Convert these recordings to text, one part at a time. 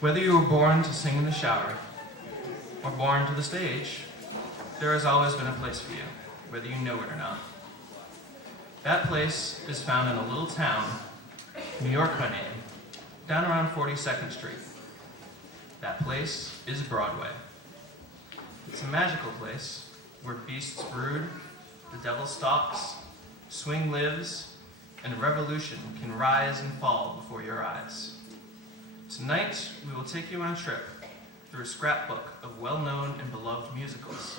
Whether you were born to sing in the shower or born to the stage, there has always been a place for you, whether you know it or not. That place is found in a little town, New York by name, down around 42nd Street. That place is Broadway. It's a magical place where beasts brood, the devil stalks, swing lives, and revolution can rise and fall before your eyes. Tonight, we will take you on a trip through a scrapbook of well-known and beloved musicals,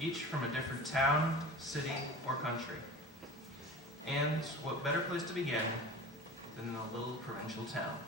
each from a different town, city, or country. And what better place to begin than in a little provincial town?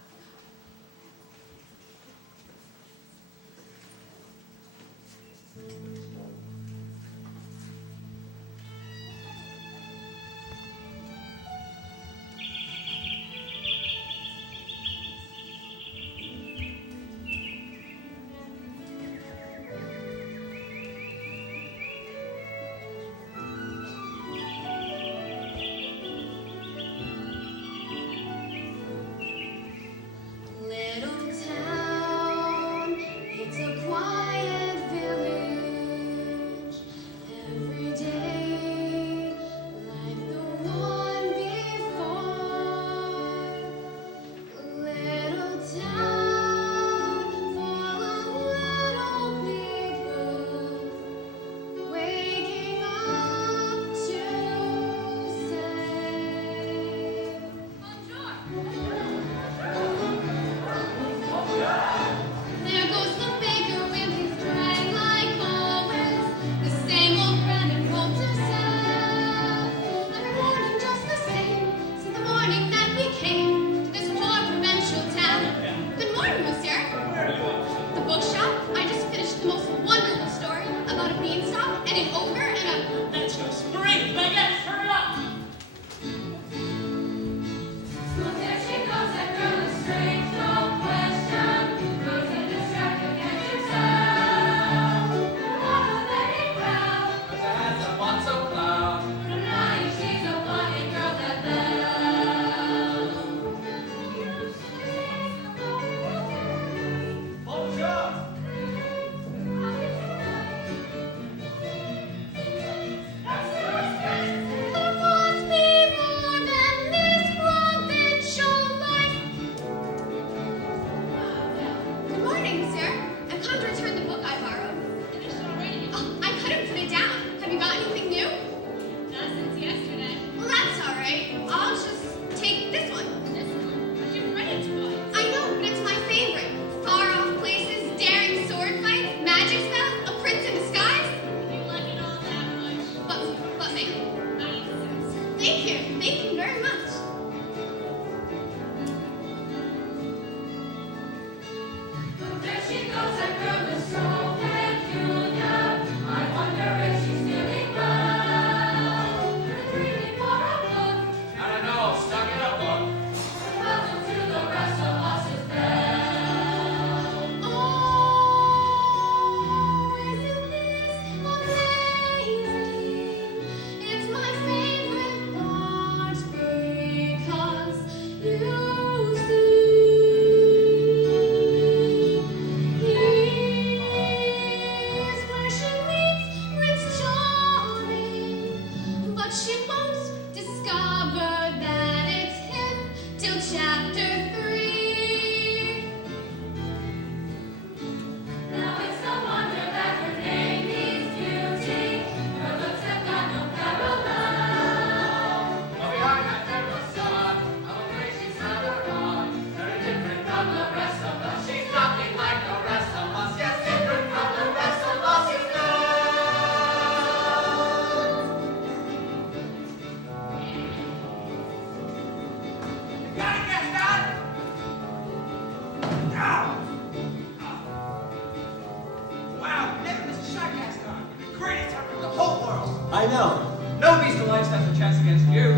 I know. Nobody's the life stands a chance against you.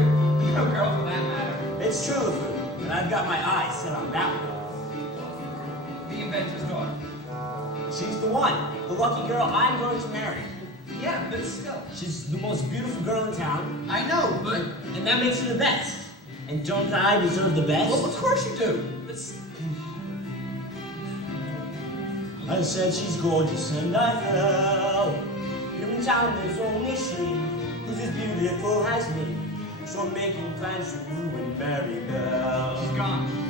No girl for that matter. It's true, and I've got my eyes set on that one. The inventor's daughter. She's the one. The lucky girl I'm going to marry. Yeah, but still. She's the most beautiful girl in town. I know, but... And that makes her the best. And don't I deserve the best? Well, of course you do. I said she's gorgeous and I fell. Here in town there's only she who's as beautiful as me. So I'm making plans to woo and marry Belle. She's gone.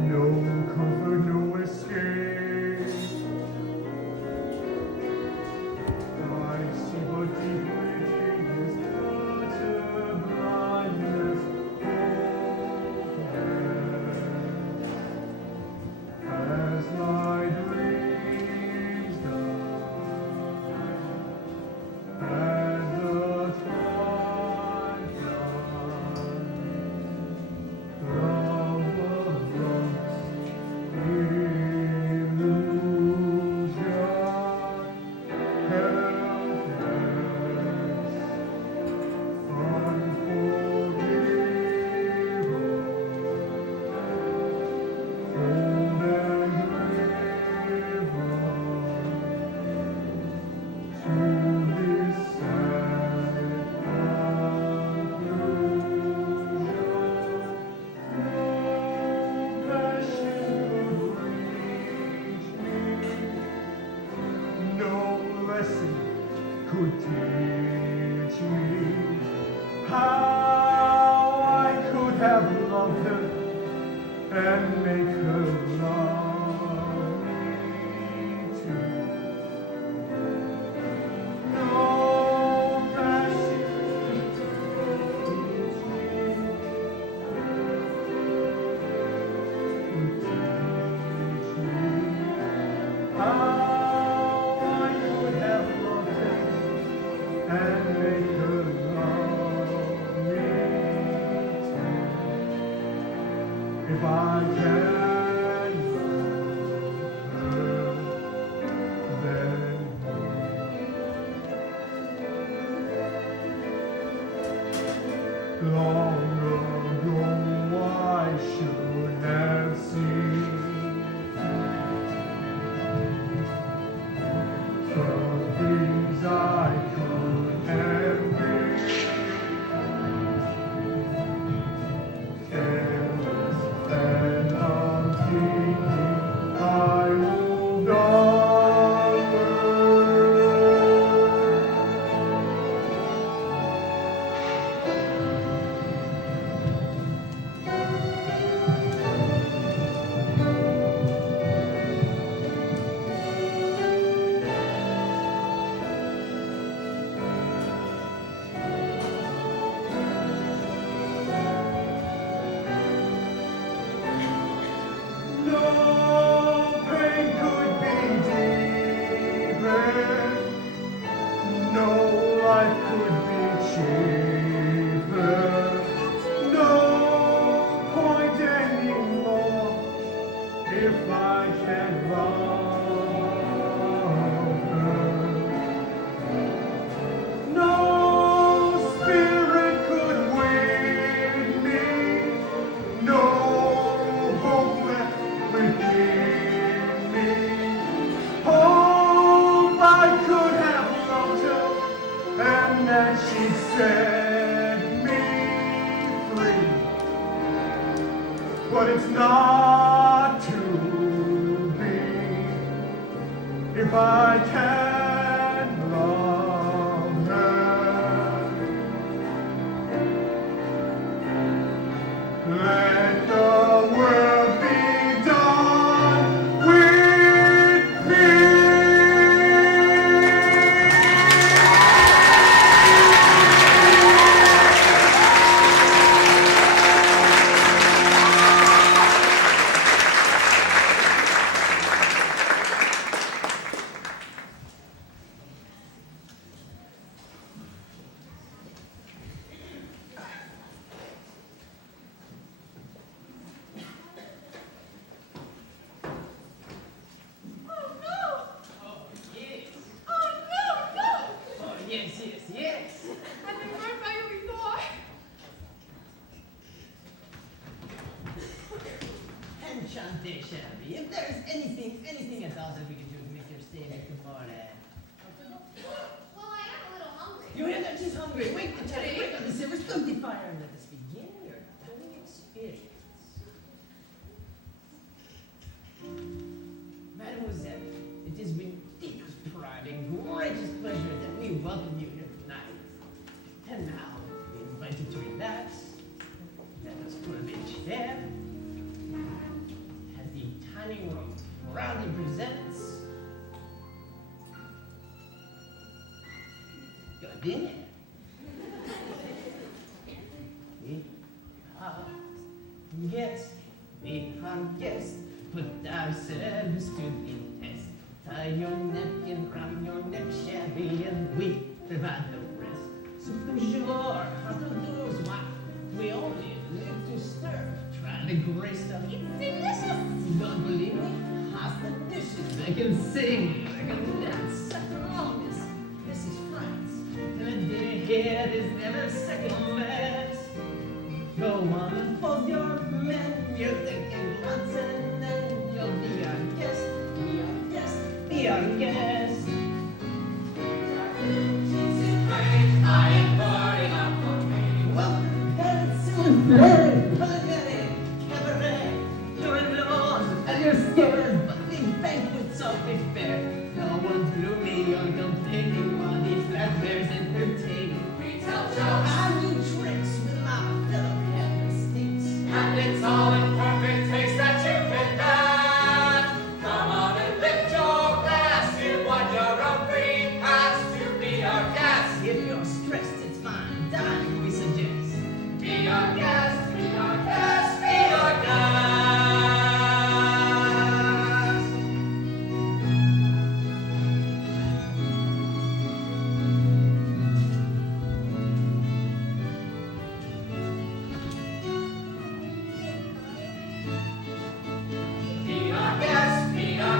No comfort, no escape. I see but deeply is utter blindness, hopeless. As my dreams die, as the time flies, from the rocks, illusion, could teach me how I could have loved her and make her love me too. No passion could teach me how I could have loved her and make her love me too. If I can love her, then long ago I should have seen the things I could have been. Careless and unthinking, I moved onward. No pain could be deeper, no life could be cheaper, no point anymore if I can love her. No spirit could win me, no hope left within me. Hope I could have loved her and that she'd set me free. But it's not to be if I can love her. Let the world be done with me. Yes. I've been hurt by you before. Enchanté, Shelby. If there's anything at all that we can do to make your stay at Cabaret. Well, I am a little hungry. You hear that? She's hungry. Wake the child, wake up the silver, stoke the fire, and let us begin your dining experience. Mademoiselle, it is with deepest pride and greatest pleasure that we welcome you here tonight. And now, we invite you to relax. Let us pull a chair. dining room proudly presents your dinner. We are guests, put ourselves to the test. Tie your napkin round your neck, shabby, and we provide the rest. So for sure, out the doors, why? We only live to serve. Try the great stuff. It's delicious. Don't believe me? Ask the dishes. I can sing, I can dance. After all this is France. And a dinner here is never second best. Go on and hold your menu, thinking once and then you'll be our guest. Be our guest. Be our guest. I am boarding up for me. Welcome, parents, to Cabaret. You're alone and you're scared, but the banquet's so fair. No one's gloomy or complaining while the flat bears entertaining. We tell jokes, I do tricks with my fellow candlesticks. and it's all in perfect taste that you can add. Come on and lift your glass to what you're a free pass to be our guest. If you're stressed, it's fine. Dining, we suggest. Be our guest, be our guest, be our guest. Be our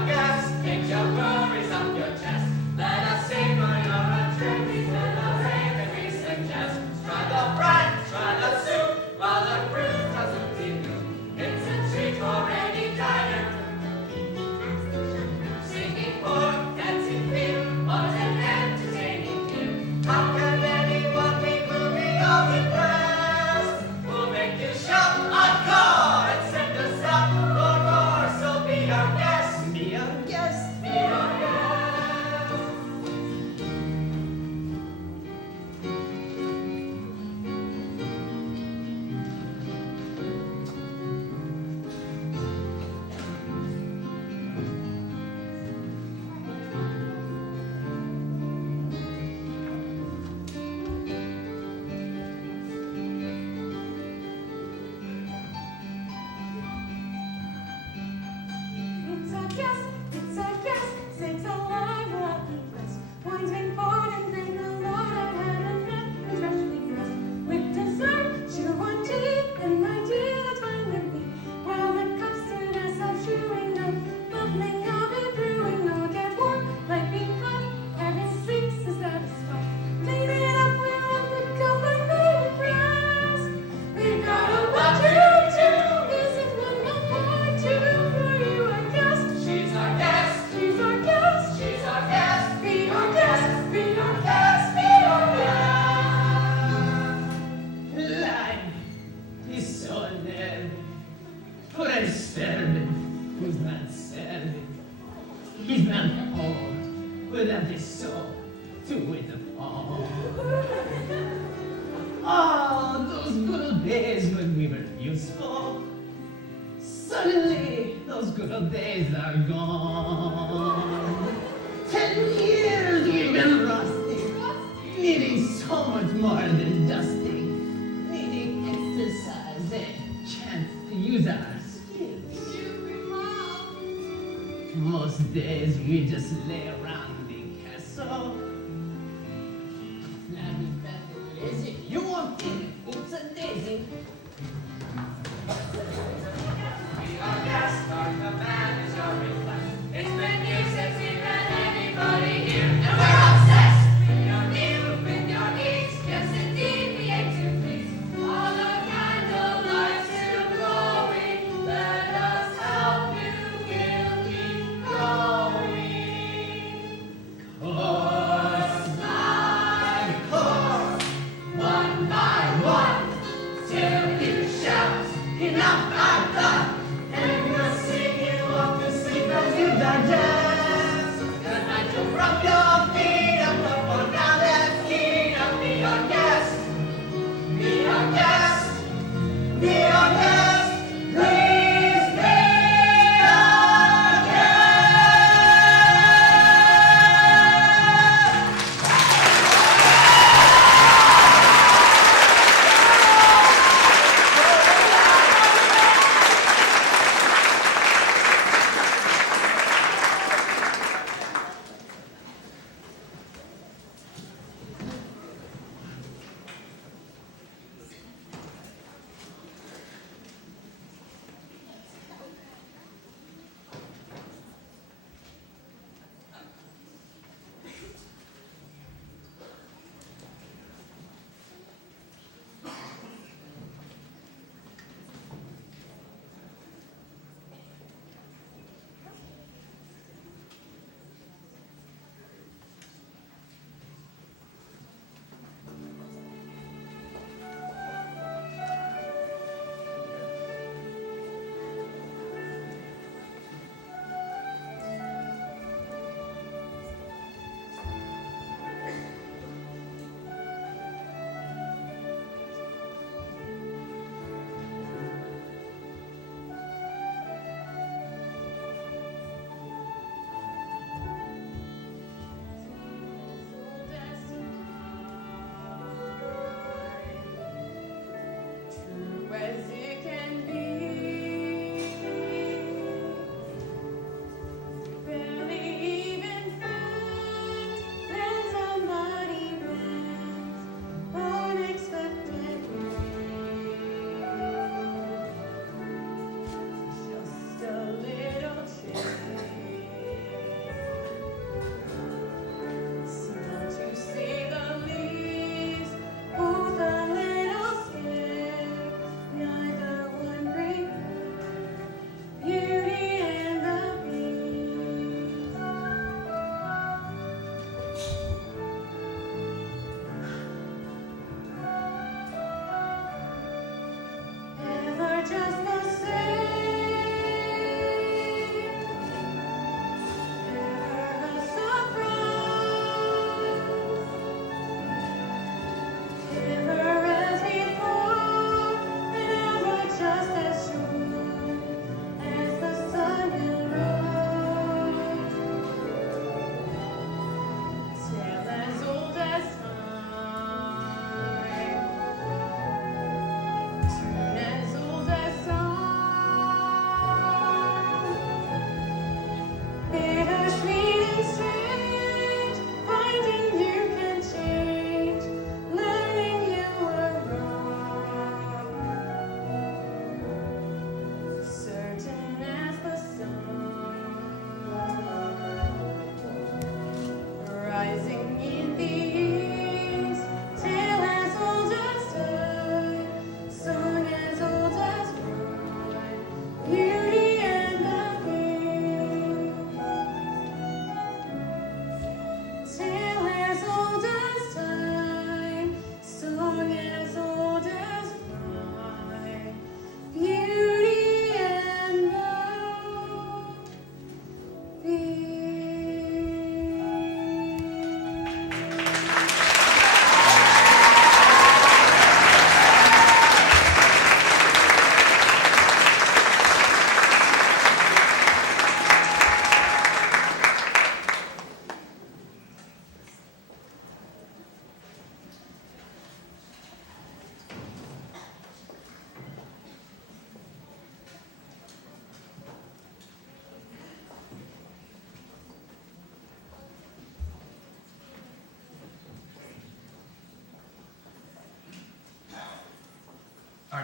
guest, take your worries off your chest. Let us savor your treat, let us say that we suggest. Try the bread, try the soup, while the fruit doesn't dilute. It's a treat for any diner. Singing pork, dancing beer, what an entertaining view. How can anyone be gloomy or depressed? We'll make you shout encore and send us up for more. So be our guest, Be our guest. be our guest. It's a guess, sakes alive, we're at the press. Wine's been poured and drink a lot, I've had enough, especially dressed. With dessert, sugar one tea, and my dear, that's fine with me. While the cups turn as I'm chewing up, bubbling, I'll be brewing, I'll get warm, like being hot, having sleeps to satisfy. Clean it up, we're on the go, like the press. We've got a what to do, this is one more to for you, I guess. She's our guest, She's our guest. she's our guest. Be our guest. Be our Guest, be our guest. Life is so unnerving. For I serving who's not serving. He's not home without his soul to wait upon. Oh, those good old days when we were useful. Suddenly, those good old days are gone. 10 years we've been rusting, needing so much more than dusting, needing exercise and chance to use our skills. Most days we just lay around the castle. Flabby, fat, lazy, you won't think it, oops a daisy. Be our guest, our command is your request. It's been years since we've had anybody here, and we're obsessed with your need, with your needs. Yes, indeed, we aim to please. All the candlelight still glowing. Let us help you, we'll keep growing.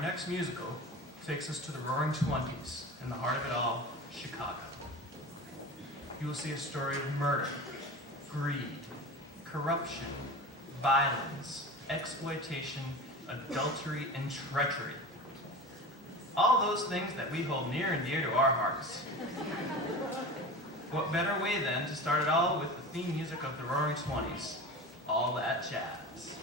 next musical takes us to the Roaring Twenties, in the heart of it all, Chicago. You will see a story of murder, greed, corruption, violence, exploitation, adultery, and treachery. All those things that we hold near and dear to our hearts. What better way, then, to start it all with the theme music of the Roaring Twenties, All That Jazz.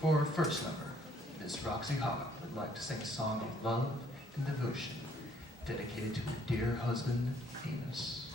For first number, Miss Roxy Hogg would like to sing a song of love and devotion dedicated to her dear husband, Amos.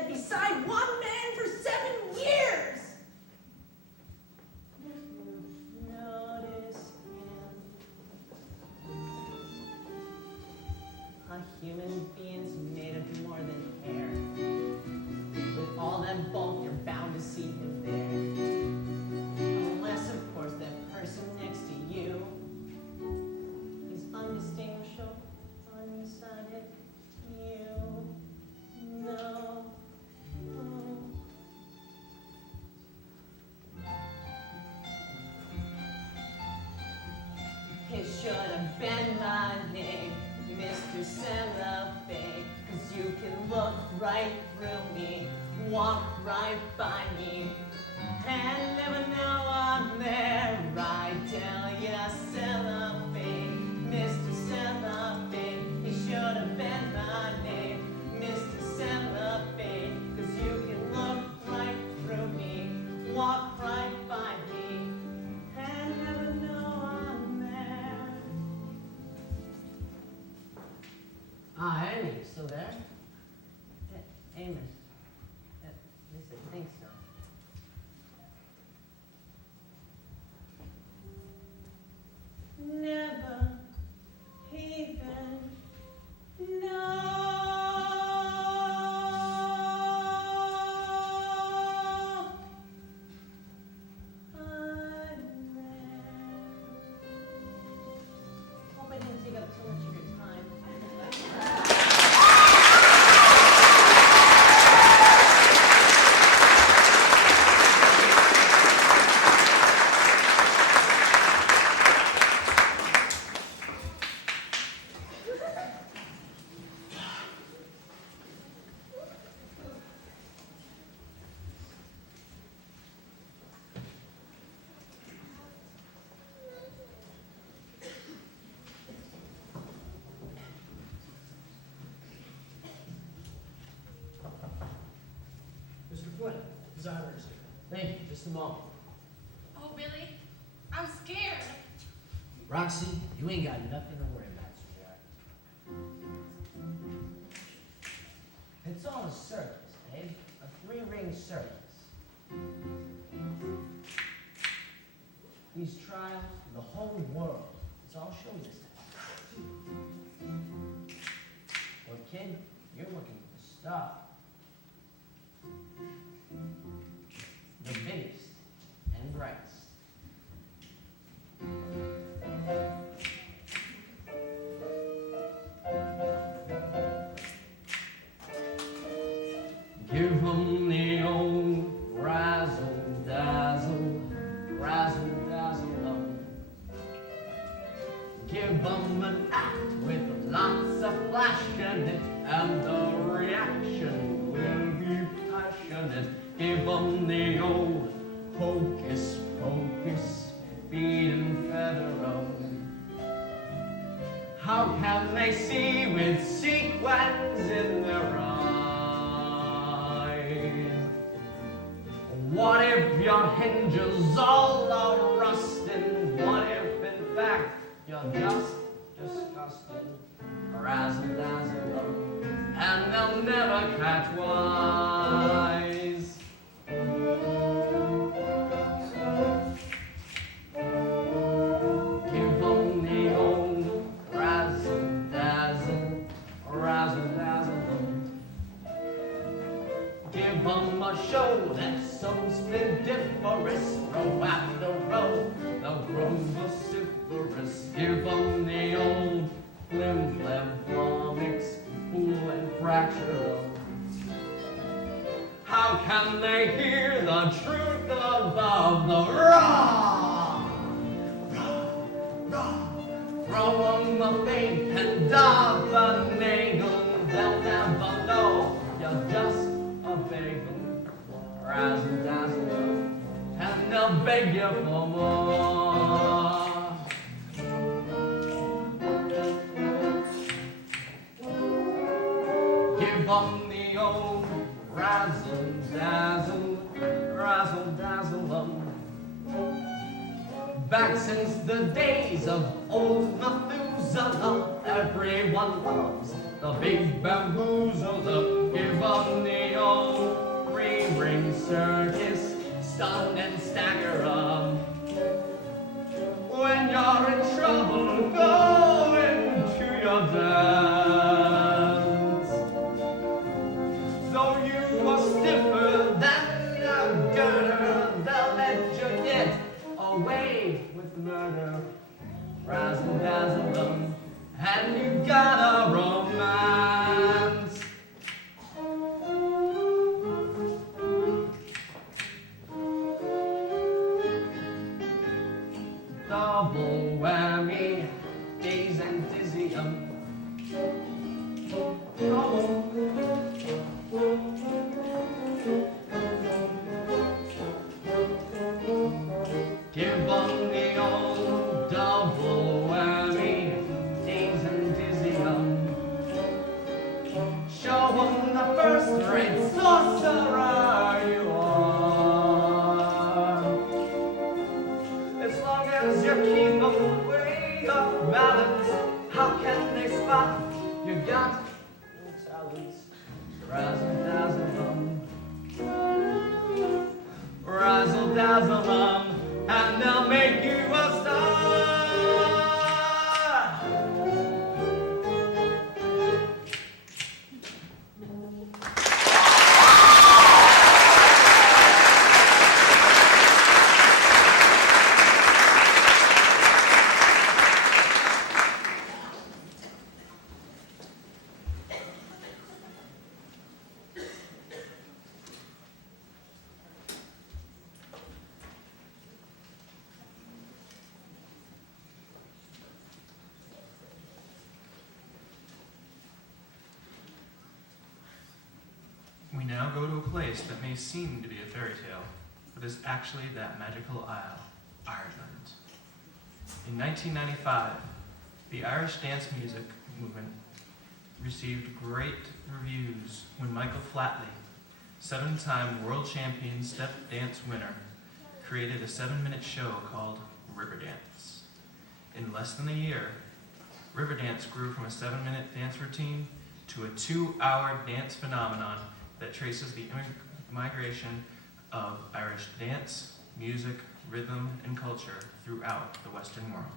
bed beside one man for 7 years. Notice him. A human being's made of more than hair. With all that bulk, you're bound to see him there. Unless, of course, that person next to you is undistinguishable, undecided. You know. It should have been my name, Mr. Cellophane, 'cause you can look right through me, walk right by me, and never know I'm there. I tell ya, Cellophane, Mr. Cellophane, it should have been my name, Mr. Cellophane, 'cause you can look right through me, walk right by me, and never know I'm there. Andy, you still there? Amos. Yes, I think so. Never even know. I'm there. Hope I didn't take up too much of your time. Mr. Flynn, designers. Thank you, just a moment. Oh, Billy, I'm scared. Roxy, you ain't got nothing to worry about, sweetheart. It's all a circus, babe. A 3-ring circus. These trials, the whole world, it's all show business. Well, kid, you're looking for the star. The biggest and brightest. Give 'em the old razzle-dazzle, razzle-dazzle. Give 'em an act with lots of flash in it, and the reaction will be passionate. Give 'em the old hocus pocus, feed and feather 'em. How can they see with sequins in their eyes? What if your hinges all are rusted? What if, in fact, you're just disgusted? Razzle-dazzle 'em, and they'll never catch wise. Give 'em the old razzle-dazzle, razzle-dazzle. Give 'em a show that's so splendiferous, row after row, they'll grow vociferous. Give 'em the old flim-flam flummox, fool and fracture 'em. How can they hear the truth above the raw? Throw 'em a faint and Darfanagle, they'll never know you're just a bagel. Razzle-dazzle, and they'll beg you for more. Give 'em the old razzle-dazzle, razzle-dazzle 'em. Back since the days of old Methuselah, everyone loves the big bamboozle, the give on the old three-ring circus, stun and stagger 'em. When you're in trouble, go into your dance. Though you are stiffer than a girder, they'll let you get away with murder. Razzle dazzle them, and you got a romance. Double whammy, daze and dizzy 'em. Give 'em the old double whammy, daze and dizzy 'em. Show 'em the first-rate sorcerer you are. As long as you keep 'em way off balance, how can they spot you got no talents? Razzle dazzle 'em, razzle dazzle 'em, and they'll make you a star. We now go to a place that may seem to be a fairy tale, but is actually that magical isle, Ireland. In 1995, the Irish dance music movement received great reviews when Michael Flatley, 7-time world champion step dance winner, created a 7-minute show called Riverdance. In less than a year, Riverdance grew from a 7-minute dance routine to a 2-hour dance phenomenon that traces the migration of Irish dance, music, rhythm, and culture throughout the Western world.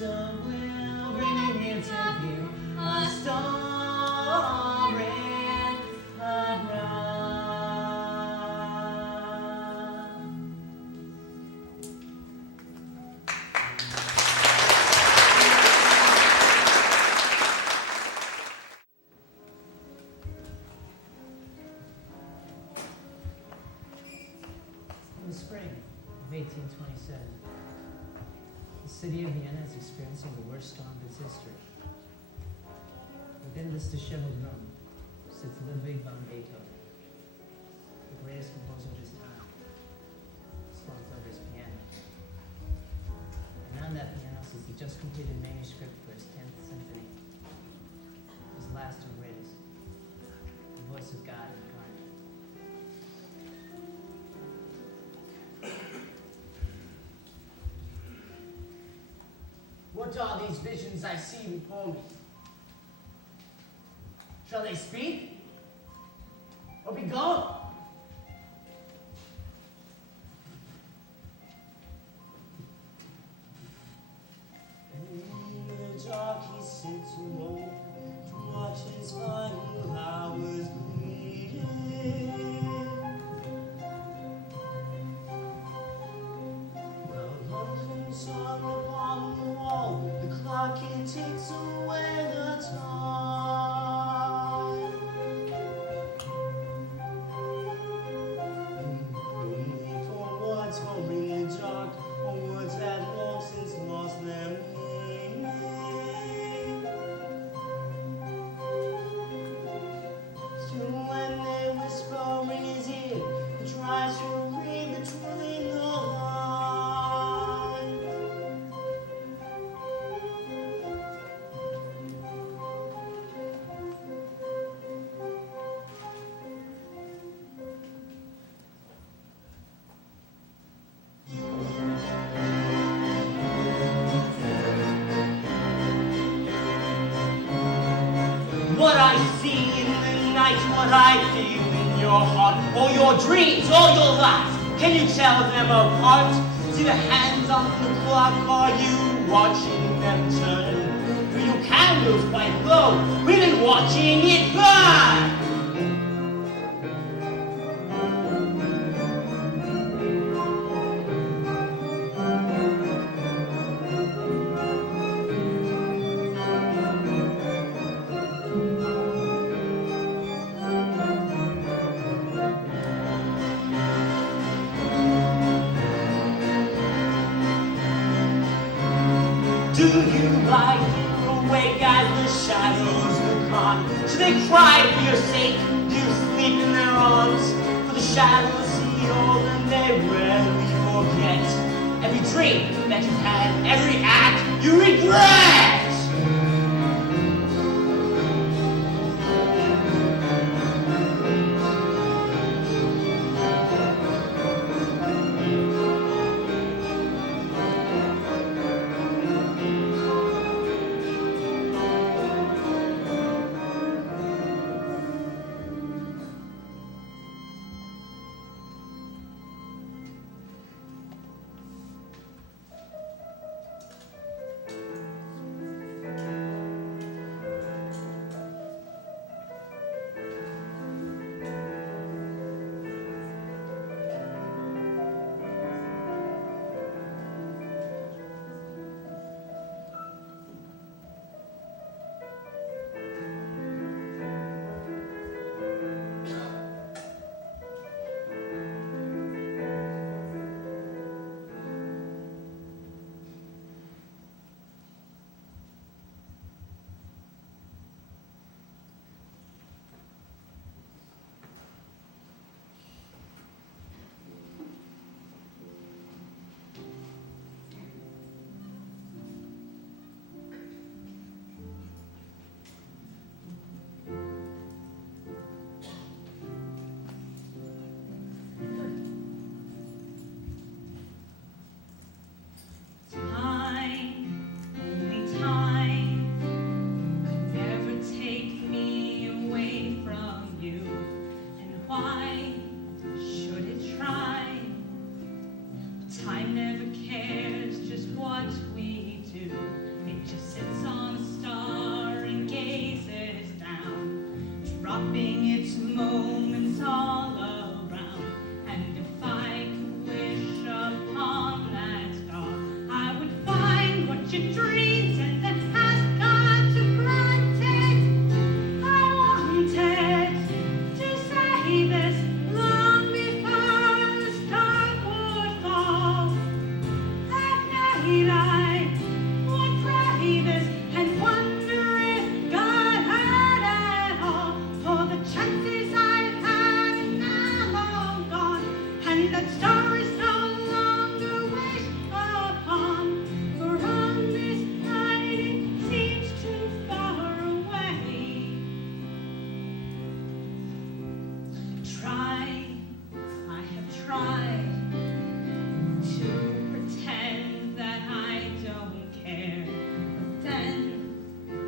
some will bring the hints of you. A star in a ground. In the spring of 1827, the city of Vienna is experiencing the worst storm of its history. Within this disheveled room sits Ludwig van Beethoven, the greatest composer of his time, slumped over his piano. And on that piano sits the just completed manuscript for his 10th symphony, his last and greatest, the voice of God incarnate. What are these visions I see before me? Shall they speak? Or be gone? In the dark he sits alone to watch his final hours bleeding. While London's hung upon the wall, the clock it ticks away the time. Only for words home in the dark, or words that long since lost their meaning. Still when they whisper in his ear, he tries to read between the lines. What I see in the night, what I feel in your heart, all your dreams, all your lies, can you tell them apart? See the hands on the clock, are you watching them turn? Through your candles quite low, we've been watching it burn! Do you lie here awake as the shadows are gone? Should they cry for your sake? Do you sleep in their arms? For the shadows see all and they rarely forget. Every dream that you've had, every act you regret! stopping its moments all around. And if I could wish upon that star, I would find what you dreamed and that has got to grant it. I wanted to say this long before the star would fall. That night I would pray this and wonder if God heard at all. For the chances I've had are now long gone, and that star is no longer wished upon. For on this night it seems too far away. I have tried to pretend that I don't care, but then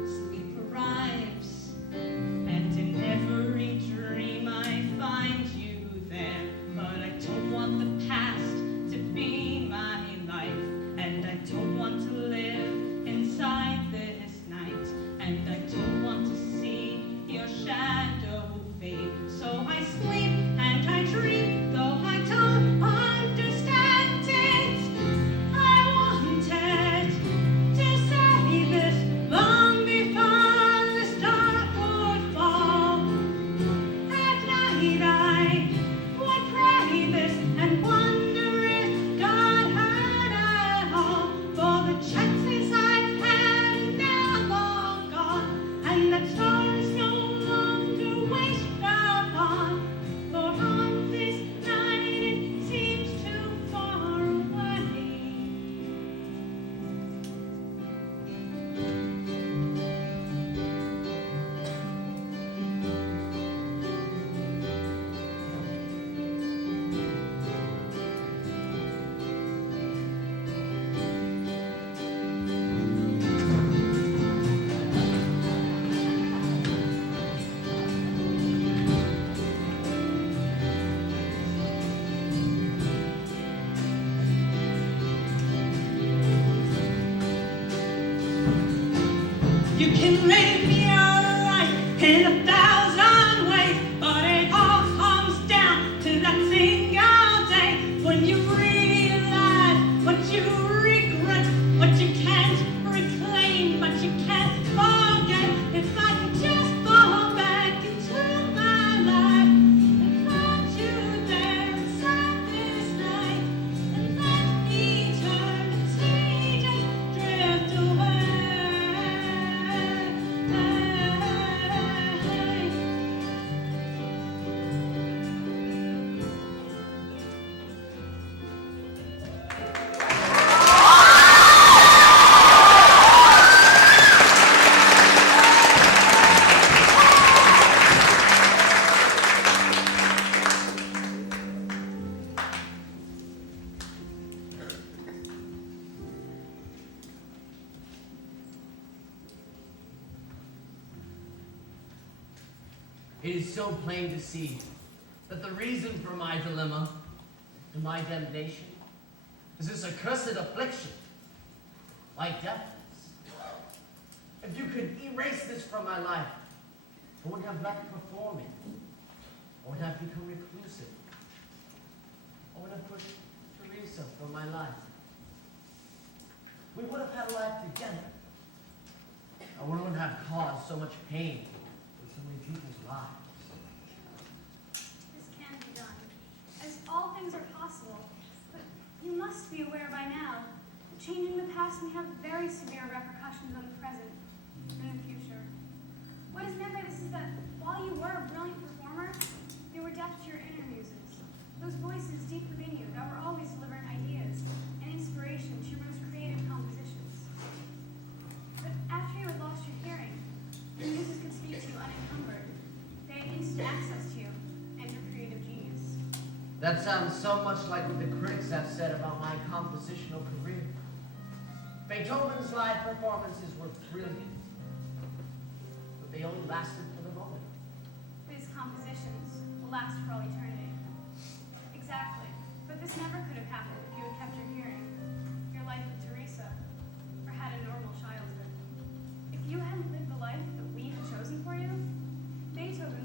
sleep arrives, and in every dream I find you there. But I don't want the past to be my life, and I don't want to live inside this night, and I don't want to see your shadow fade. So I sleep and I dream, though I don't understand it. I wanted to say this long before the star would fall. At night I would pray this and wonder if God heard at all. For the chances I've had are now long gone, and that star is no longer wished upon. For on this night it seems too far away. You can make me alright in 1,000 ways, but it all comes down to that single day when you realize what you regret, what you can't reclaim, but you can't forget. If I could just fall back into my life and find you there inside this night, and let eternity just drift away. It is so plain to see that the reason for my dilemma and my damnation is this accursed affliction, like death is. If you could erase this from my life, I would have left performing. I would have become reclusive. I would have pushed Teresa from my life. We would have had a life together. I wouldn't have caused so much pain in so many people's lives. This can be done, as all things are possible. But you must be aware by now that changing the past may have very severe repercussions on the present and the future. What is meant by this is that while you were a brilliant performer, you were deaf to your inner muses, those voices deep within you that were always delivering ideas and inspiration to your most creative compositions. But after you had lost your hearing, your muses could speak to you unencumbered. They had instant access to you and your creative genius. That sounds so much like what the critics have said about my compositional career. Beethoven's live performances were brilliant, but they only lasted for the moment. His compositions will last for all eternity. Exactly. But this never could have happened if you had kept your hearing, your life with Teresa, or had a normal childhood. If you hadn't lived the life that we had chosen for you, Beethoven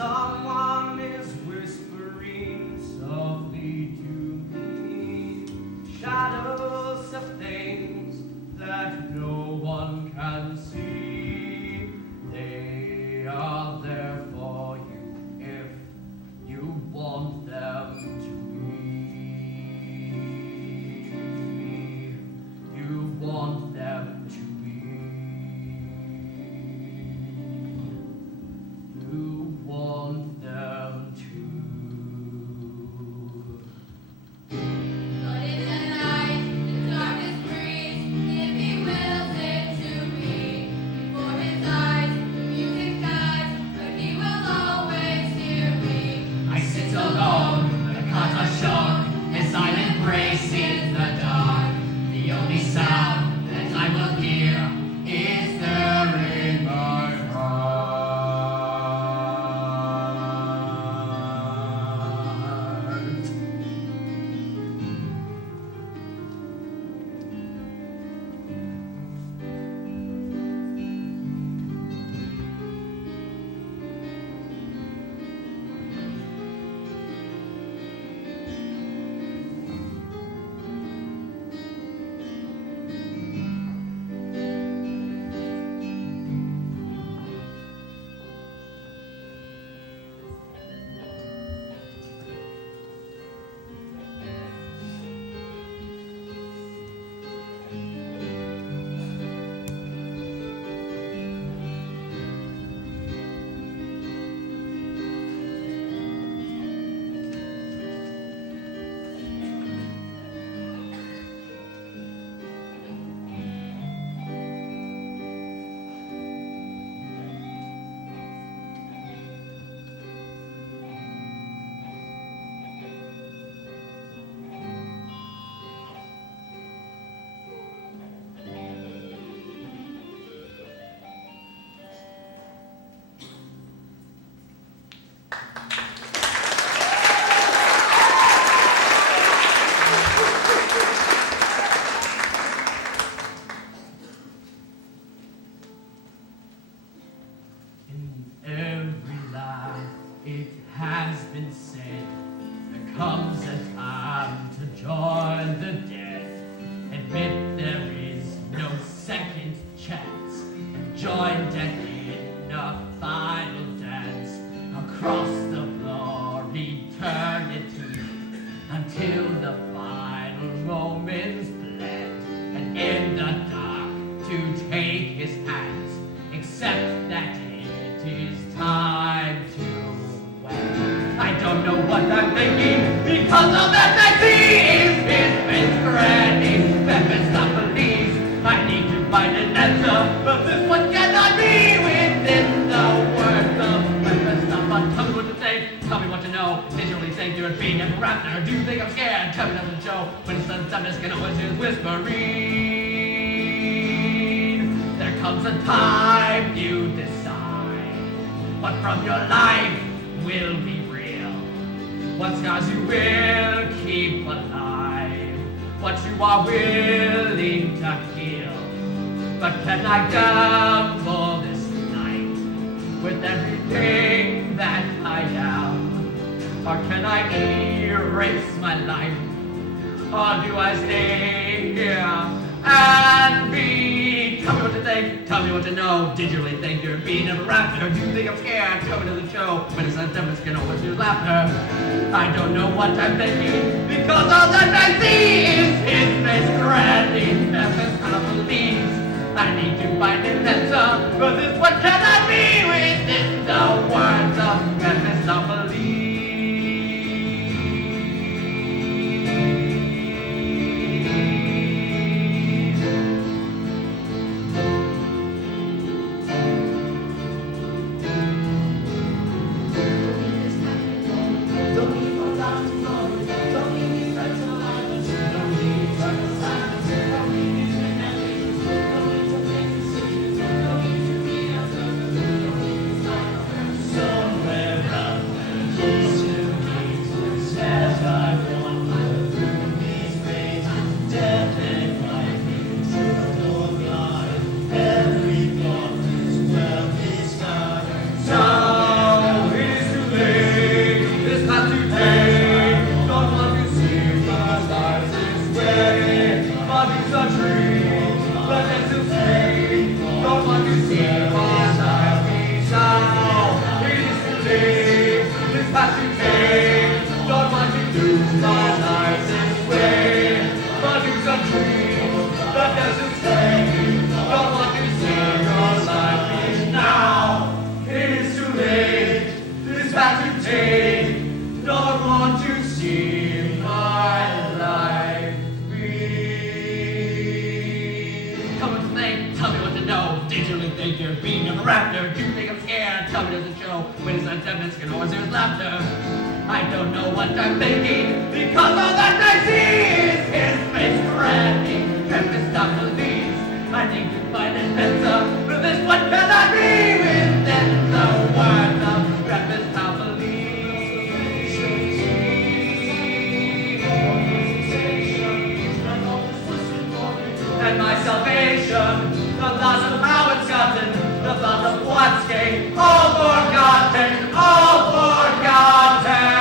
Someone is whispering softly to me, shadows of things that no one can see. They are there for you if you want them to be. You want them to be. You want them to. But in the night, the darkest breeze, if he wills it to be, before his eyes, the music dies, but he will always hear me. I sit alone, the cards are shown, a silent embrace in the dark. The only sound that I will hear is there in my heart. In every life it has been said, there comes a time to join the dead. Admit there is no second chance, and join death in a final dance across the floor eternity until the final moments blend, and in the dark to take his hands, except that it is time to wed. I don't know what I'm thinking, because all that I see is his face granny, Mephistopheles. I need to find an answer, but this one cannot be within the words of Mephistopheles. Tell me what to say, tell me what to know. Visually say you're being ever after. Do you think I'm scared? Tell me nothing to show. When it's done, I'm just gonna always use whispering. There comes a time you decide what from your life will be real, what scars you will keep alive, what you are willing to heal. But can I gamble this night with everything that I am? Or can I erase my life? Or do I stay here and be? Tell me what to think, tell me what to know. Did you really think you're being ever after? Do you think I'm scared? Come to the show. When it's not done, it's gonna always do laughter. I don't know what I'm thinking, because all that I see is his face grandly Mephistopheles. I need to find an answer, but this one cannot be within the words of Mephistopheles. So stomach doesn't show. When it's not 10 minutes, there's laughter. I don't know what I'm thinking, because all that I see is his face cracking. Mephistopheles, I think you find it better, but this one cannot be within the words of and my salvation, the loss of how it's gotten, the thought of what's gained, all forgotten, all forgotten.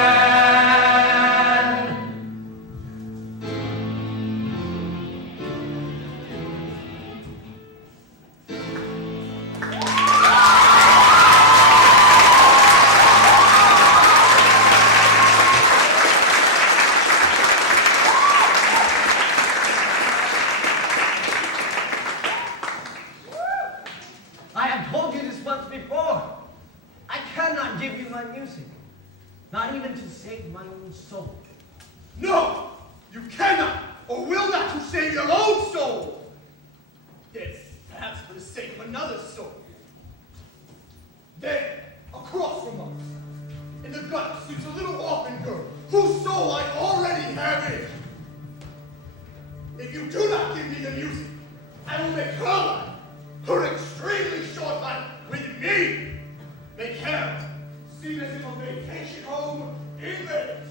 I have told you this once before. I cannot give you my music, not even to save my own soul. No! You cannot or will not to save your own soul! Yes, perhaps for the sake of another's soul. There, across from us, in the gutter sleeps a little orphan girl whose soul I already have in. If you do not give me the music, I will make her life, her extremely short life with me, make hell seem as if a vacation home in Venice.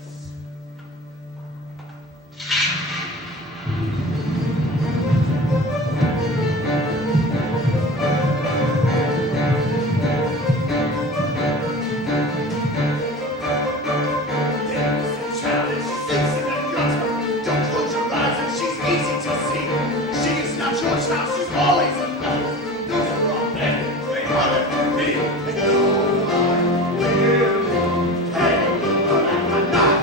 She's always enough. Those are all men. They run it for me. And no one will pay. But I'm not.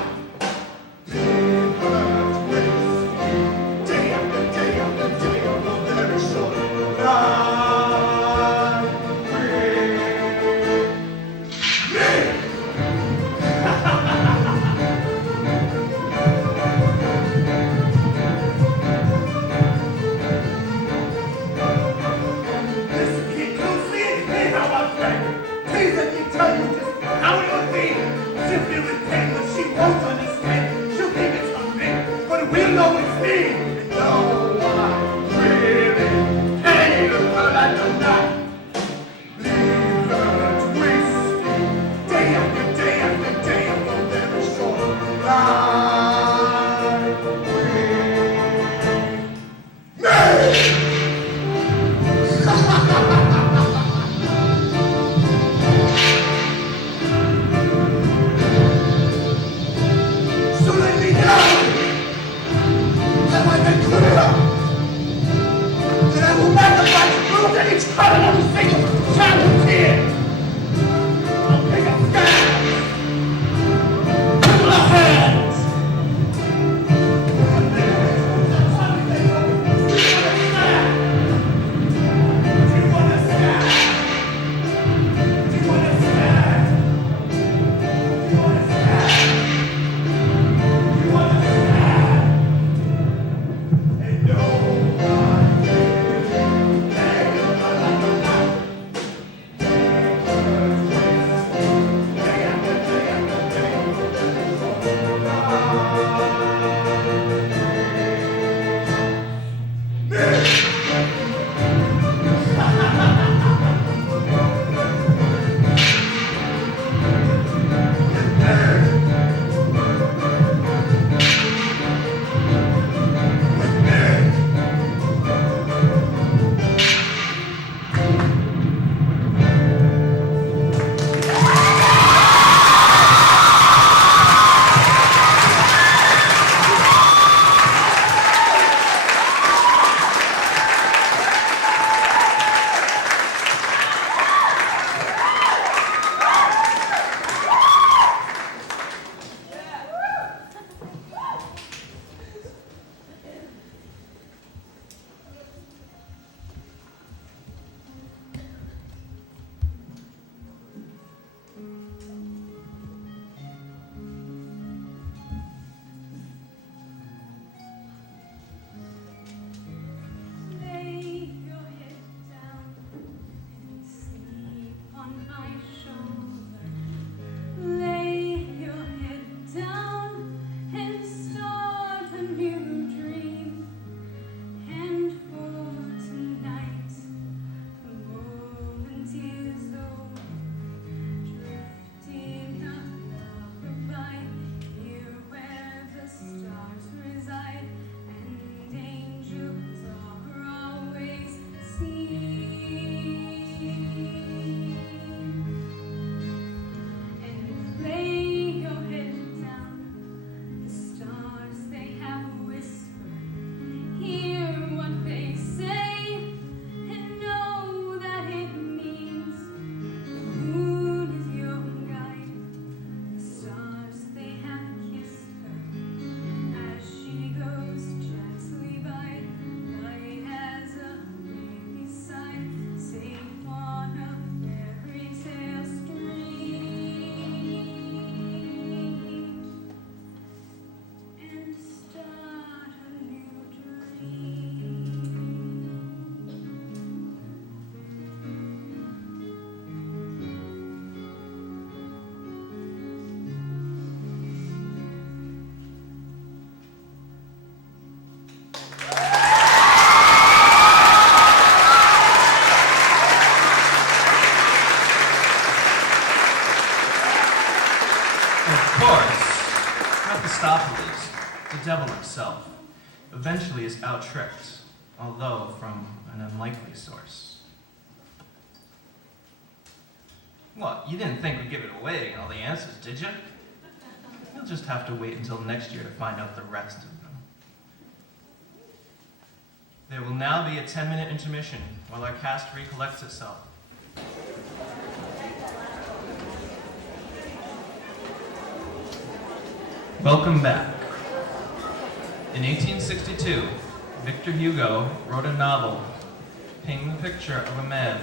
course, Mephistopheles, the devil himself, eventually is out-tricked, although from an unlikely source. What, you didn't think we'd give it away and all the answers, did you? You'll just have to wait until next year to find out the rest of them. There will now be a 10-minute intermission while our cast recollects itself. Welcome back. In 1862, Victor Hugo wrote a novel painting the picture of a man,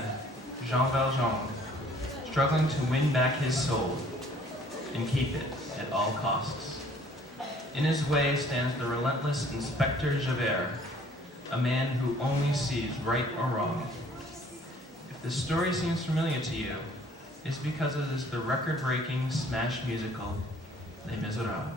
Jean Valjean, struggling to win back his soul and keep it at all costs. In his way stands the relentless Inspector Javert, a man who only sees right or wrong. If this story seems familiar to you, it's because it is the record-breaking smash musical Les Miserables.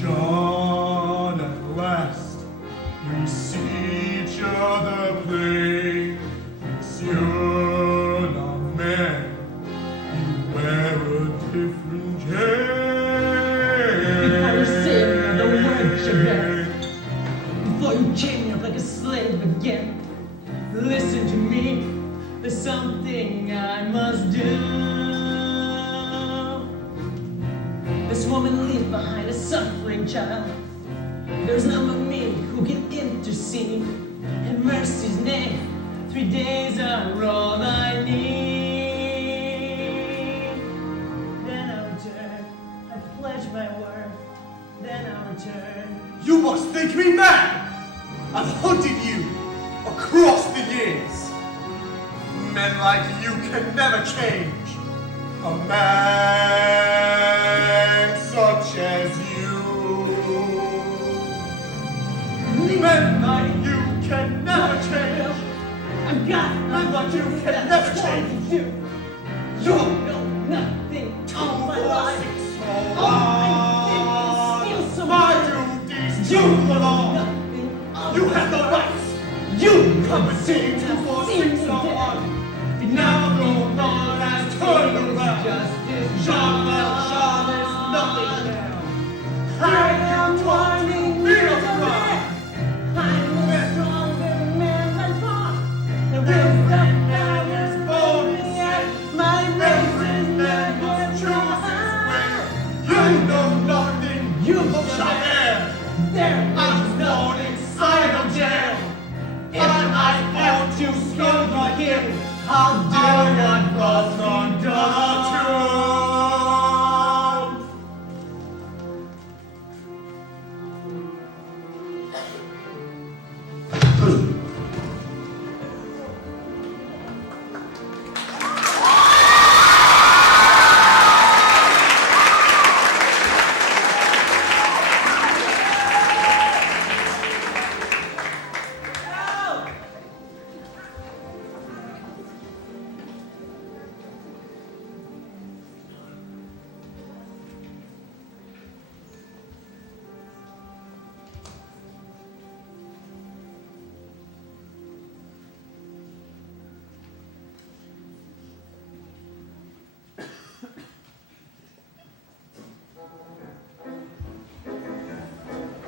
John, at last we see each other play. Monsieur la man, you wear a different Before you say another word, Cabaret, before you chain me up like a slave again, listen to me, there's something I must do. This woman leaves behind a suffering child. There's none but me who can intercede. In mercy's name, 3 days are all I need. Then I return, I pledge my word. Then I return. You must think me mad! I've hunted you across the years. Men like you can never change. A man such as you. Men like you can never change. I've got Men like you can never change. You know nothing of my life. All I did was steal some My money. duties You to the know law. nothing of You my have no life. rights. You Come and see to for six someone. Now the Lord has turned around. Jean Valjean is nothing now. I am warning Be you, a Cabaret. crime. I'm a stronger man than far. The wisdom that is born in yet my race is Man must never choose his way. gone. You know nothing. You of Javert. There I was is born nothing inside of jail. If I have to kill like him, I'll do what must be done.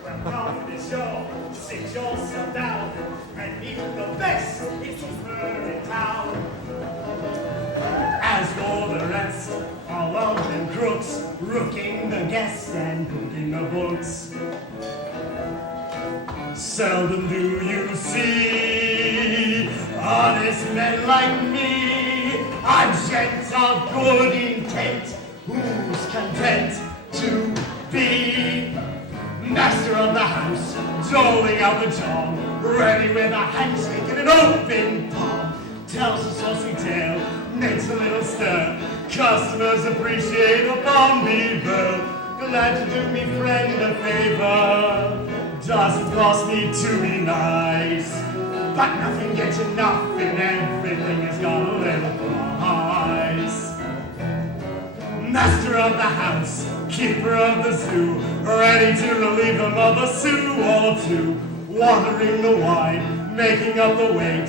Welcome to the show. Sit yourself down and meet the best it's in town. As for the rest, all of them crooks, rooking the guests and cooking the books. Seldom do you see honest men like me. I'm gent of good intent, who's content to be master of the house, doling out the job, ready with a handshake and an open palm. Tells a saucy tale, makes a little stir. Customers appreciate a Bombay bill. Glad to do me friend a favor. Doesn't cost me to be nice, but nothing gets enough and everything has got a little price. Master of the house, keeper of the zoo, ready to relieve the mother Sue, all two, watering the wine, making up the weight,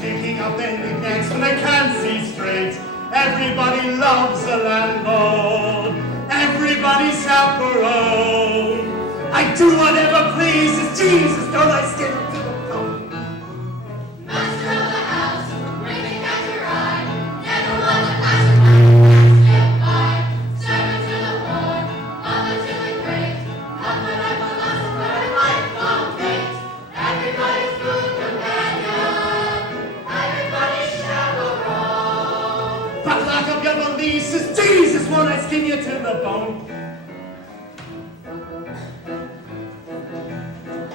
picking up their knickknacks when they can't see straight. Everybody loves a landlord, everybody's chaperone. I do whatever pleases Jesus, don't I still do the phone? Master of the house, breathing at your eye, never was a passerby, skip by. Servant to the poor, mother to the great, comfort and philosopher, lifelong mate. Everybody's food companion, everybody's chaperone. But lock up your valises, Jesus, won't I skin you to the bone?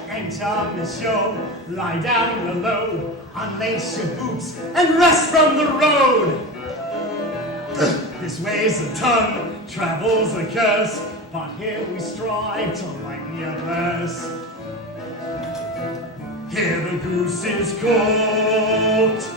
Enter monsieur, lie down low, unlace your boots, and rest from the road. This weighs a ton, travels a curse, but here we strive to lighten your purse. Here the goose is cooked,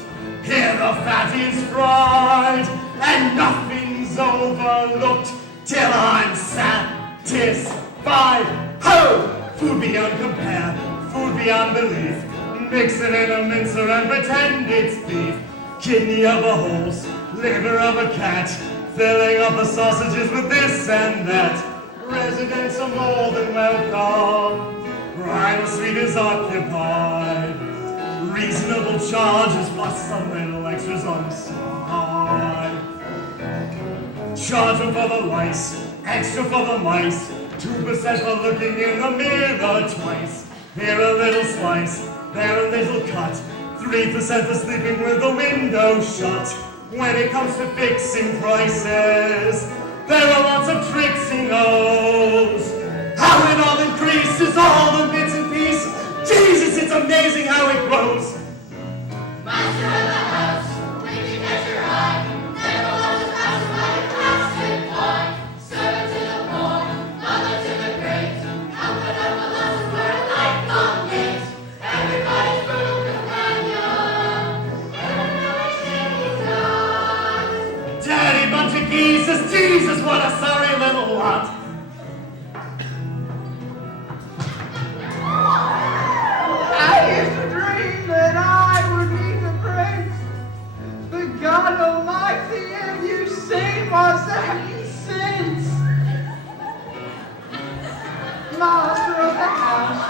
here the fat is fried, and nothing's overlooked till I'm satisfied. 5. Ho! Food beyond compare, food beyond belief. Mix it in a mincer and pretend it's beef. Kidney of a horse, liver of a cat. Filling up the sausages with this and that. Residents are more than welcome. Bridal suite is occupied. Reasonable charges plus some little extras on the side. Charge them for the lice, extra for the mice. 2% for looking in the mirror twice. Here a little slice, there a little cut. 3% for sleeping with the window shut. When it comes to fixing prices, there are lots of tricks he knows. How it all increases, all the bits and pieces. Jesus, it's amazing how it grows. Master of the house, winking at your eye. Never was a master like a classic wine. Servant to the poor, mother to the great. Comfort of a lesson for a lifelong gate. Everybody's brutal companion. Everybody's Jesus. Daddy, bunch of geezers, Jesus, what a sorry little lot. I used to dream that I would meet the prince, but God Almighty, have you seen what's happened since? Master of the house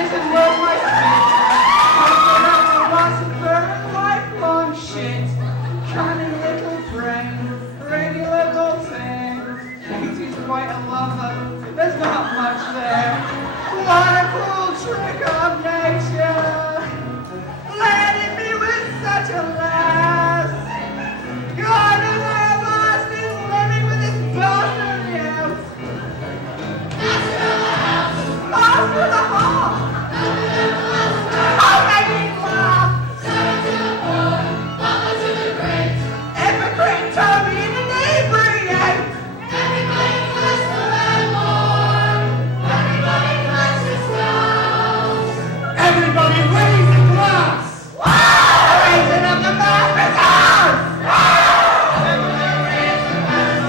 isn't worth my spit. Comfort of a philosopher and lifelong shit. Cunning little friend, pretty little thing. Thinks he's quite a lover, but there's not much there. What a cruel trick of nature! Landed me with such a lass! God knows I have lost been living with this bastard yes! Master of the house, Master of the hall! comfort of a lesson for a I'll make me laugh! servant to the poor, mother to the great. Hypocrite Toby in an inebriate! Everybody class the landlord. Everybody class his spouse. Everybody raise a glass. Raising up the master's house! Everybody raise the glass.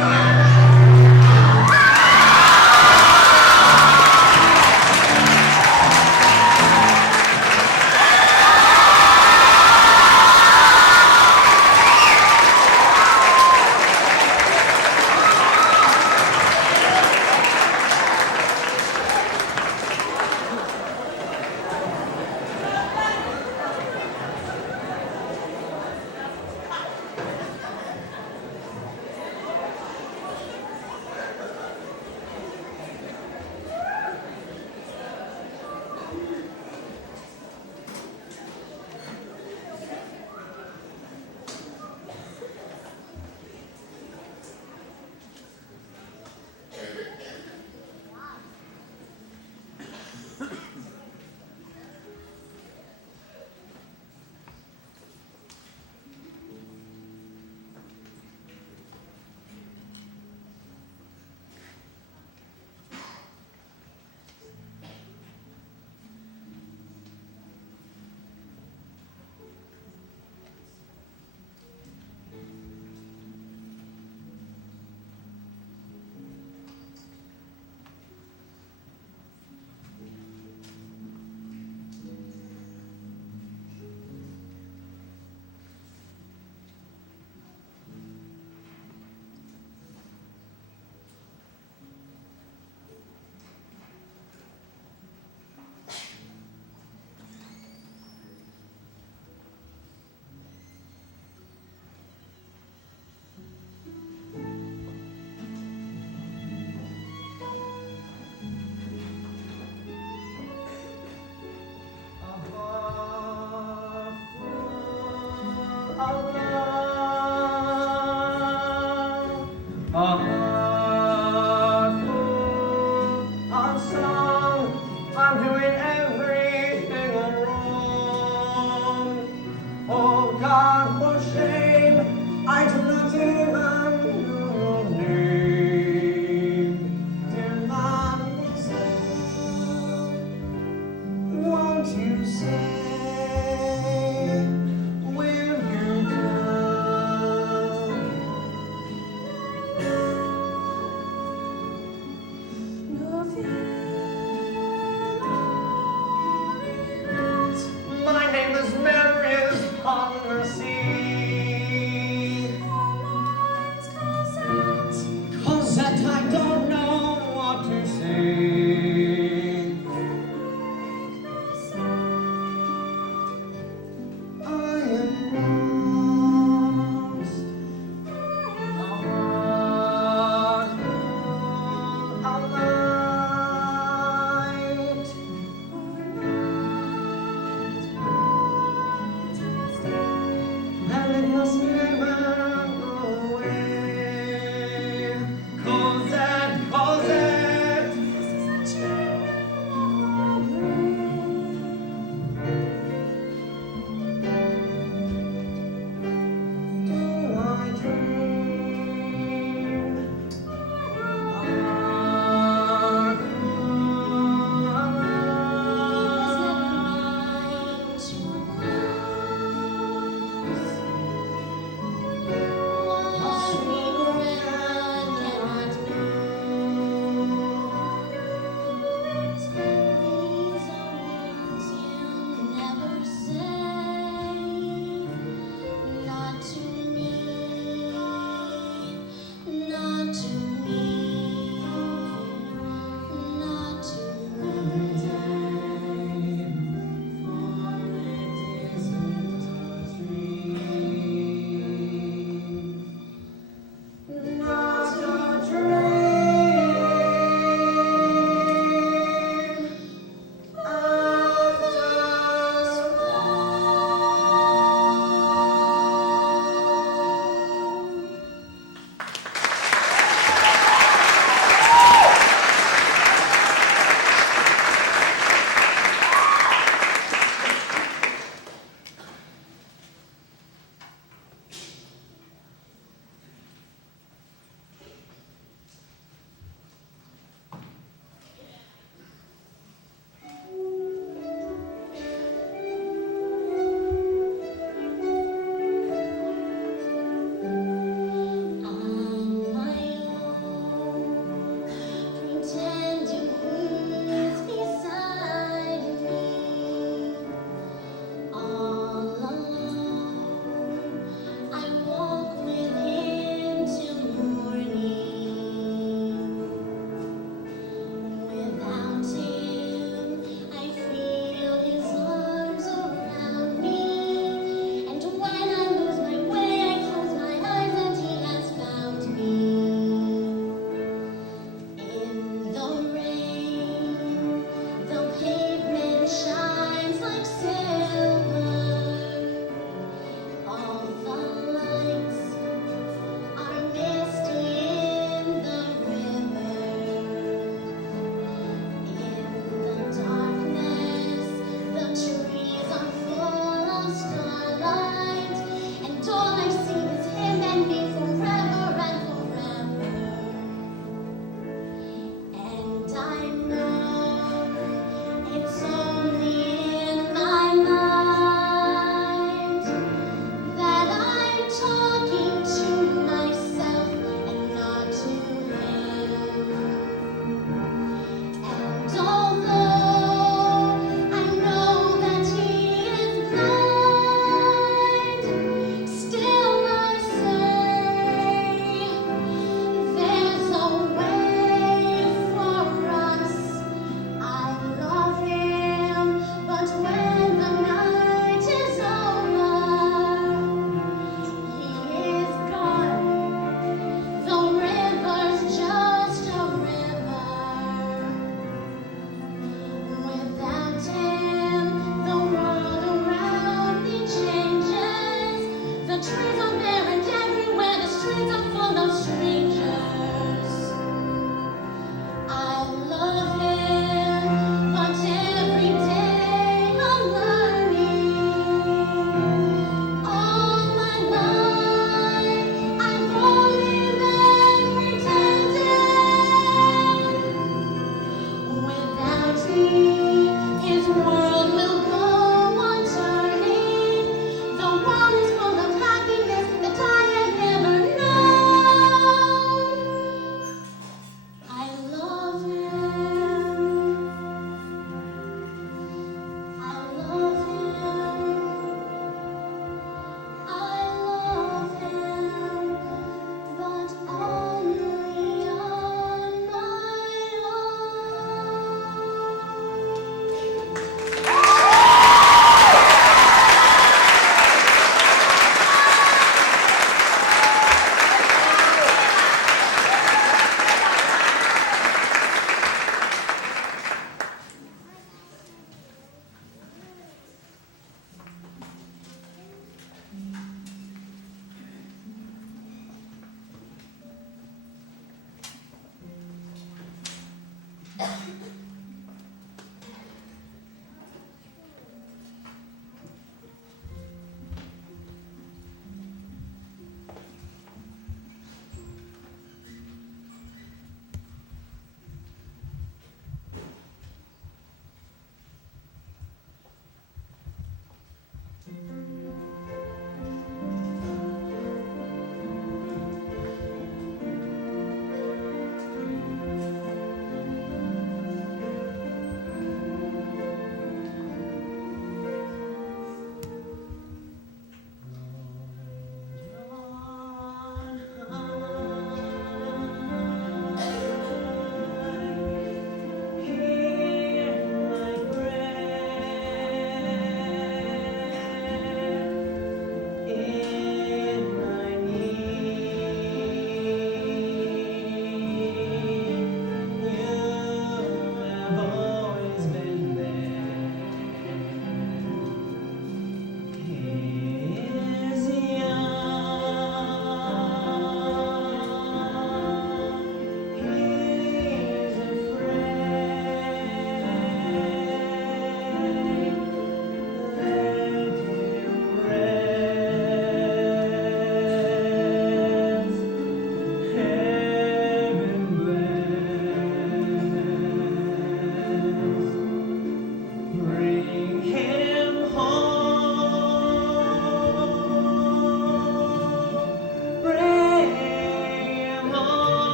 I'm doing everything wrong. Oh God, what shame! I do not even know your name. Dear mademoiselle, won't you say, will you come? Nothing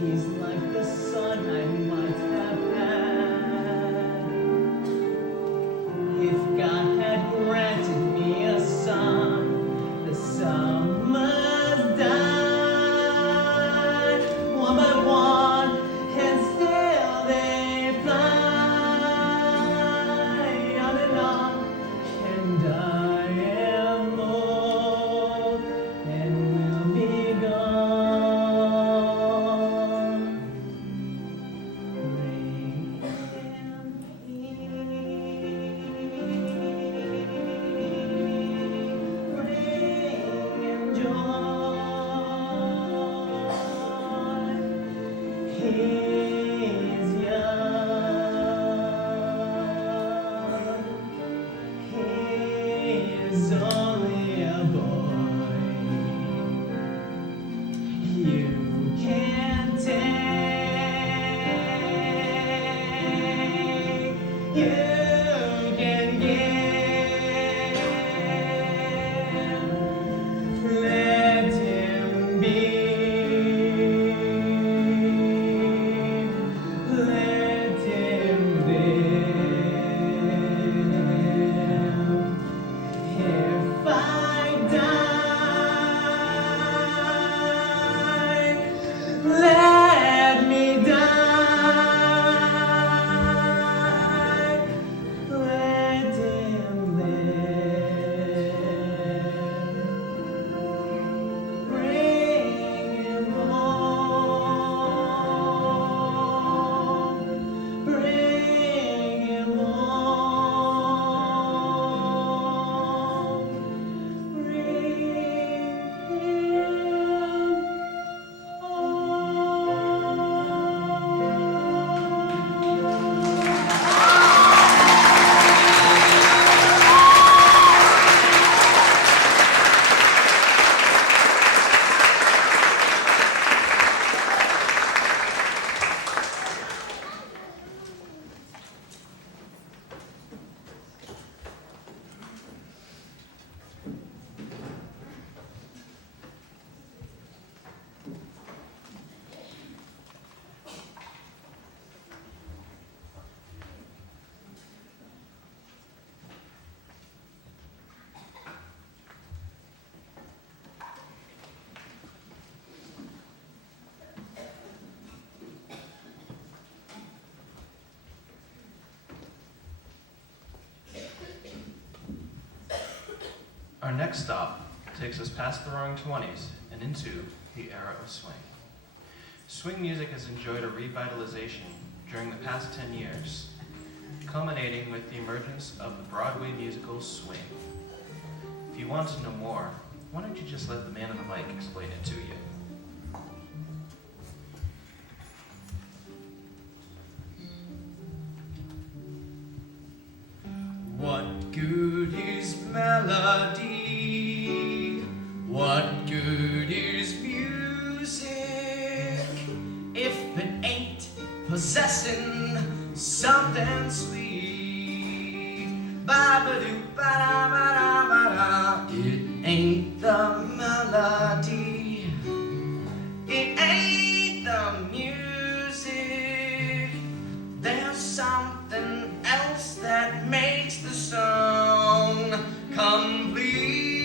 He's like the son I might have had. If God had granted me a son, the summers died one by one, and still they fly on and on. And I am old and will be gone. Bring him peace, bring him joy. He is young. He is only a boy. You can take, you can give. Let him be. Let him live. If I die, let me die. Let him live. Bring him home. Bring him home. Bring Our next stop takes us past the Roaring Twenties and into the era of swing. Swing music has enjoyed a revitalization during the past 10 years, culminating with the emergence of the Broadway musical Swing. If you want to know more, why don't you just let the man on the mic explain it to you? What good is melody? What good is music if it ain't possessing something sweet? Ba-ba-doo, ba-da-ba-da-ba-da. It ain't the melody. It ain't the music. There's something else that makes the song complete.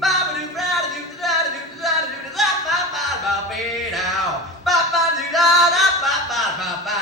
Ba-ba-doo-ba-da-doo-da-da-doo-da-da-ba-ba-ba-ba-ba-ba-ba-ba-ba-ba-ba-ba-ba-ba-ba. Ba-ba-doo-da-da-ba-ba-ba-ba-ba.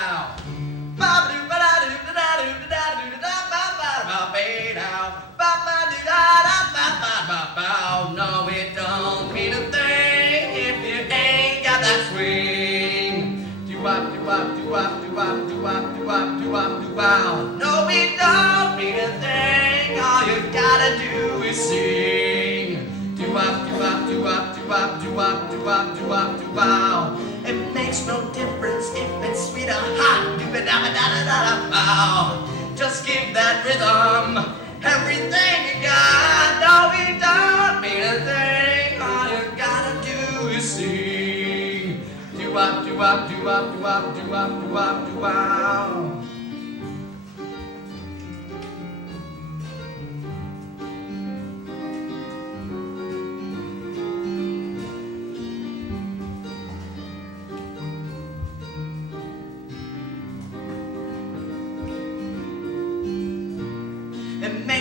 Ba-ba-doo-da-da-doo-da-da-doo-da-da-ba-ba-ba-ba-ba. No, it don't mean a thing if you ain't got that swing. Do-wop, do-wop, do-wop, do-wop, do-wop, do-wop, do-wop, do-wow. No, it don't mean a thing. All you gotta do is sing. Do-wop, do-wop, do-wop, do-wop, do-wop, do-wop, do-wop, do-wow. It makes no difference if it's sweet or hot. Do-ba-da-ba-da-da-da-bow. Just give that rhythm everything you got. No, it don't mean a thing. All you gotta do is sing. Do-wop, do-wop, do-wop, do-wop, do-wop, do-wop, do-wow.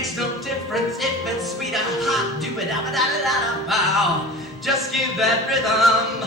makes no difference if it's sweet or hot. Do it da da da da da bow. Just give that rhythm